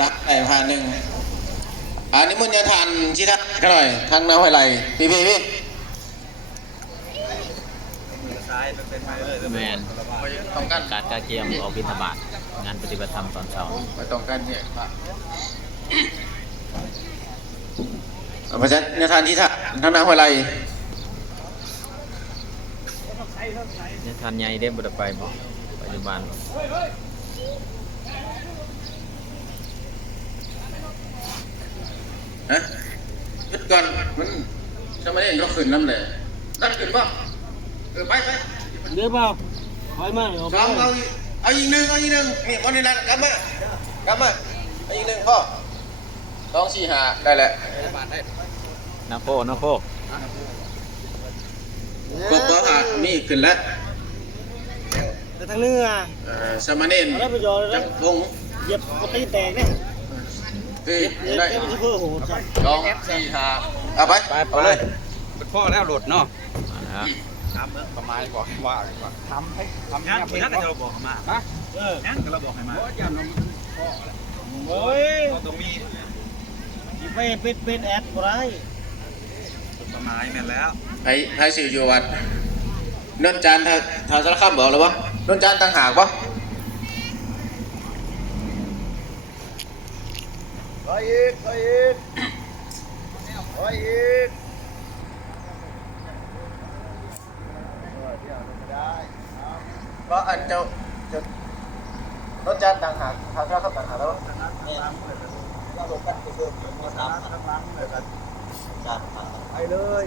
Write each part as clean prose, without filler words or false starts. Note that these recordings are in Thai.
ตักได้ผ่านหนึ่งอันนี้มันจะทานชิทักกันหน่อยทางน้ำห้วยไหลพี่แมน ต้องกัน การกาเกียมออกบิณฑบาตงานปฏิบัติธรรมตอนเช้า ไม่ต้องกันเนี่ยเพราะฉะนั้นจะทานชิทักทางน้ำห้วยไหล เนี่ยทานใหญ่ได้บุตรไปบ่ปัจจุบัน ฮะยึดก่อนมันจะไม่ได้ยกขึ้นน้ำเลยนั่นขึ้นป่ะไป เดี๋ยวเปล่าถอยมาเดี๋ยว สองเอายิงหนึ่งนี่วันนี้ละกลับมาเอายิงหนึ่งพ่อ2 4 5ได้แหละ นาโค ก็หามีขึ้นแล้ว แต่ทางเนื้อ สมณเณร เอาได้ประโยชน์แล้ จั ว กพง เหยียบปกติแตกเนี่ย คือ ได้ ได้ เพื่อโหดใช่ 2 4 5เอาไปเอาเลย เป็นพ่อแล้วหลุดเนาะ มานะครับ ประมาณบอกว่าทำให้ทำ งั้น ให้ งั้นเราบอกมา ฮะ งั้นเราบอกให้มา เพราะยันมันพ่อแหละ โอ้ย ต้องมี ไปเป็นแอดบ่ได้ ประมาณแม่นแล้ว ให้สื่ออยู่วัดนนจันทร์ถ้าสารคามบอกแล้ววะนนจันทร์ต่างหากปะ ไปอีกก็อันเจ้านนจันทร์ต่างหากทางสารคามต่างหากแล้ว ไปเลย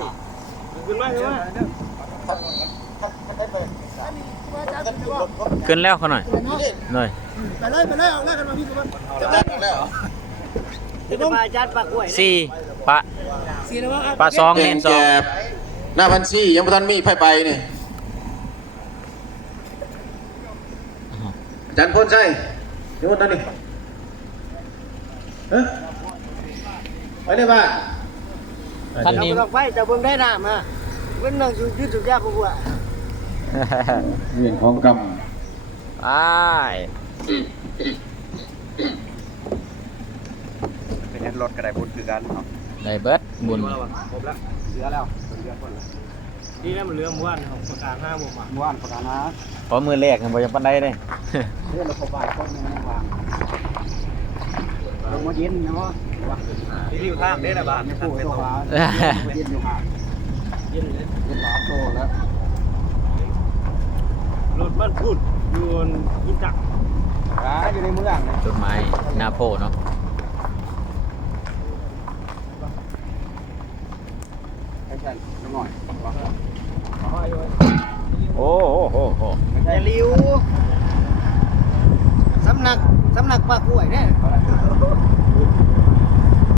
ขึ้นมาขึ้นมา ขึ้นแล้วเขาหน่อยหน่อย ไปเลยเอาแรกกันมาพี่กันมา จะได้แล้ว เดี๋ยวมาจัดปากกล้วย สี่ปะ สีนะว่า ปะสอง เป็ เน้ น นส แจ อง บหน้าพันซี่ยังไม่ทันมีไพ่ไปนี่อาจันพ่นใช่ยังไม่ทันนี่เฮ้ยไปเลยบ้า ท่านนี้ เราไปจะเบิ่งได้น้ำมาเว้นนั่งอยู่ที่สุดยากกว่า เรื่องของกรรม ไป เป็นยันรถกระไดบุญคือกันเนาะ ได้เบิดบุญ ครบแล้วเสือแล้วเสือคนละ ดีนะมันเรื่องม้วนของประกาศ5 โมงมา ว่านประกันนะ เพราะมือแรกมันบ่ยังปานใดเลย เรื่องระบบบ้านคนยังวางลงมาเย็นนะวะที่อยู่ข้างเด้นะบ้านไม่พูดตัวฟ้าเย็นอยู่ห่าง เย็นเลย เย็นหลาโตแล้ว รถบ้านพูดอยู่กินจัก อยู่ในเมืองเลย จดหมายนาโพเนาะ ไอ้แค่น้หน่อย โอ้โห แต่ริวสำนักปากกล้วยเนี่ย